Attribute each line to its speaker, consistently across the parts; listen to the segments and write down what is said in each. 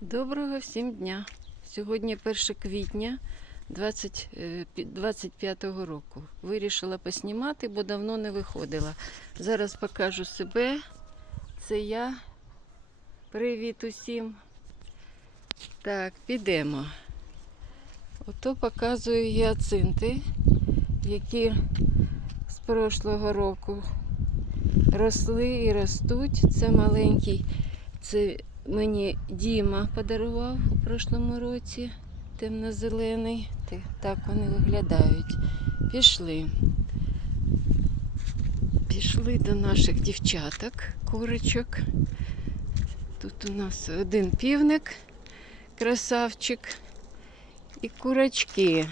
Speaker 1: Доброго всім дня. Сьогодні 1 квітня 20, е, 25-го року. Вирішила поснімати, бо давно не виходила. Зараз покажу себе. Це я. Привіт усім. Так, підемо. Ото показую гіацинти, які з прошлого року росли і ростуть. Це маленький. Це мені Діма подарував у прошлому році темно-зелений. Так вони виглядають. Пішли. Пішли до наших дівчаток, курочок. Тут у нас один півник, красавчик і курочки.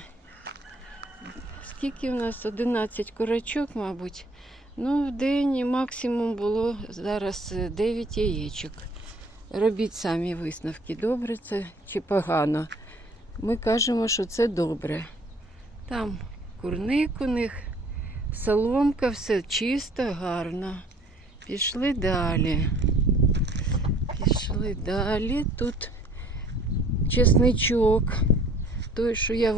Speaker 1: Скільки в нас? 11 курочок, мабуть. Ну, в день максимум було зараз е, 9 яєчок. Робіть самі висновки, добре це чи погано. Ми кажемо, що це добре. Там курник у них, соломка, все чисто, гарно. Пішли далі. Пішли далі. Тут чесничок. Той, що я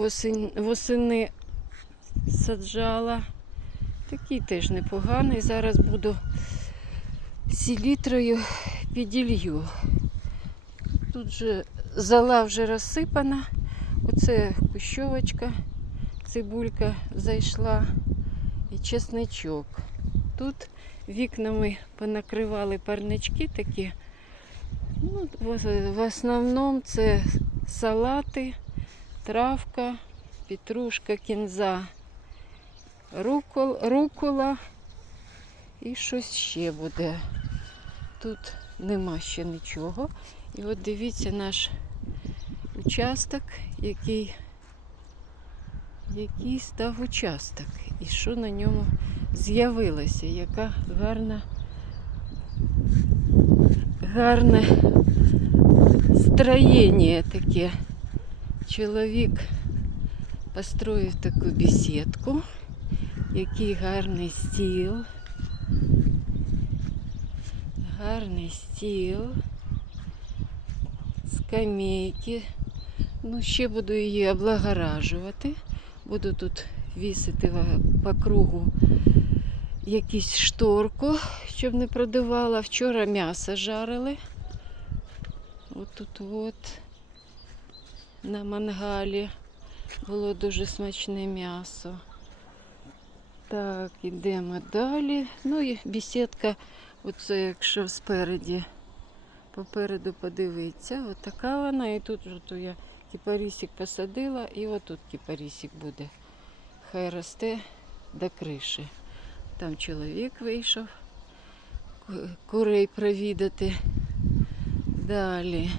Speaker 1: восени, саджала. Такий теж непоганий. Зараз буду селітрою піділью. Тут же зола вже розсипана. Оце кущовочка, цибулька зайшла і чесничок. Тут вікнами понакривали парнички такі. Ну, в основному це салати, травка, петрушка, кінза, рукола і щось ще буде. Тут нема ще нічого. І от дивіться наш участок, який, який став участок. І що на ньому з'явилося, яка гарна, гарне строєння таке. Чоловік построїв таку бесідку, який гарний стіл. Гарний стіл, скамейки. Ну, ще буду її облагоражувати. Буду тут вісити по кругу якусь шторку, щоб не продувала. Вчора м'ясо жарили. От тут от на мангалі було дуже смачне м'ясо. Так, ідемо далі. Ну і бесідка Оце якщо спереді, попереду подивитися, от вона. І тут от я кіпарісик посадила, і отут кіпарісик буде. Хай росте до криші. Там чоловік вийшов курей провідати. Далі.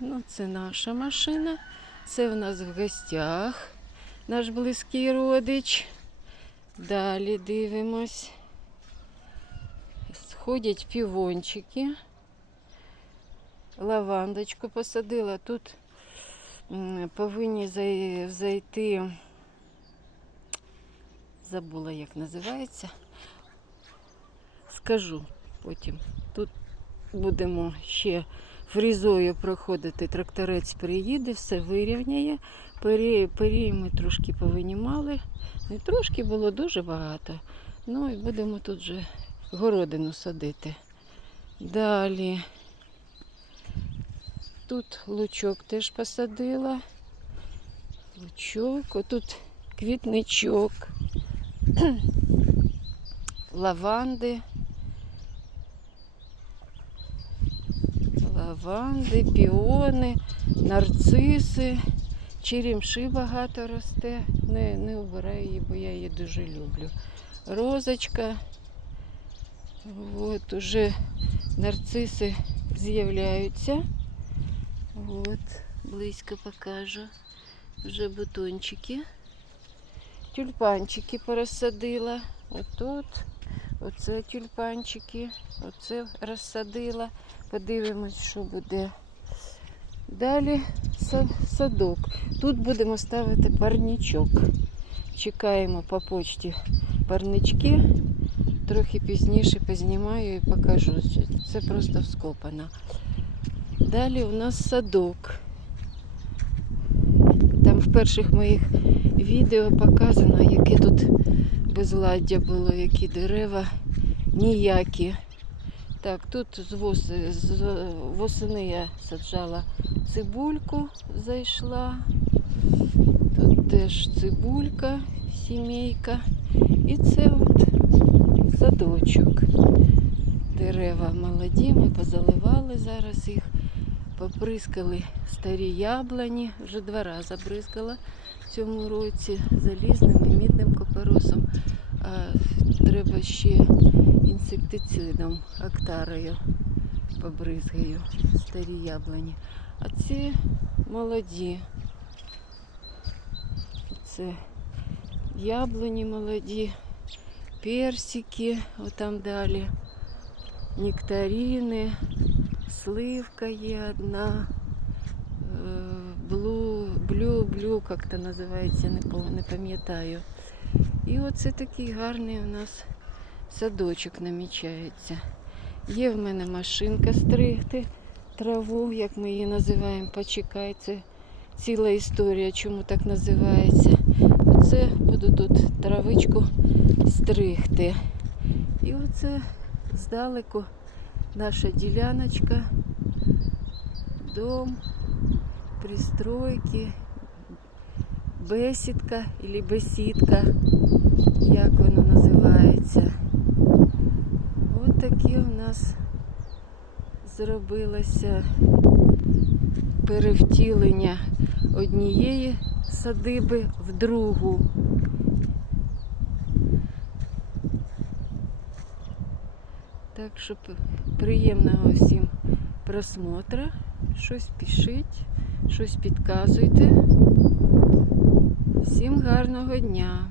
Speaker 1: Ну, це наша машина. Це в нас в гостях наш близький родич. Далі дивимось. Ходять півончики. Лавандочку посадила. Тут повинні зайти. Забула, як називається. Скажу потім. Тут будемо ще фрізою проходити. Тракторець приїде, все вирівняє. Пері ми трошки повинімали. Не трошки було дуже багато. Ну і будемо тут же городину садити. Далі. Тут лучок теж посадила. Лучок, отут квітничок, лаванди. Лаванди, піони, нарциси, черемши багато росте. Не, не обираю її, бо я її дуже люблю. Розочка. От уже нарциси з'являються. От, близько покажу. Вже бутончики. Тюльпанчики порозсадила. Отут. Оце тюльпанчики. Оце розсадила. Подивимось, що буде. Далі садок. Тут будемо ставити парничок. Чекаємо по почті парнички. Трохи пізніше познімаю і покажу. Це просто вскопано. Далі у нас садок. Там в перших моїх відео показано, яке тут безладдя було, які дерева ніякі. Так, тут з, вос... з восени я саджала цибульку, зайшла. Тут теж цибулька, сімейка. І це от садочок. Дерева молоді, ми позаливали зараз їх, поприскали старі яблуні, вже два рази бризкала в цьому році залізним і мідним копоросом. А треба ще інсектицидом, актарою побризгаю старі яблуні. А ці молоді. Це яблуні молоді, персики, отам далі, нектарини, сливка є одна, е, блу, блю, блю, як то називається, не, пам'ятаю. І оце такий гарний у нас садочок намічається. Є в мене машинка стригти траву, як ми її називаємо, почекай, це ціла історія, чому так називається. Оце буду тут травичку стригти. І оце здалеку наша діляночка, дом, пристройки, бесідка або бесідка, як воно називається. Ось такі у нас зробилося перевтілення однієї садиби в другу. Так що приємного всім просмотра. Щось пишіть, щось підказуйте. Всім гарного дня!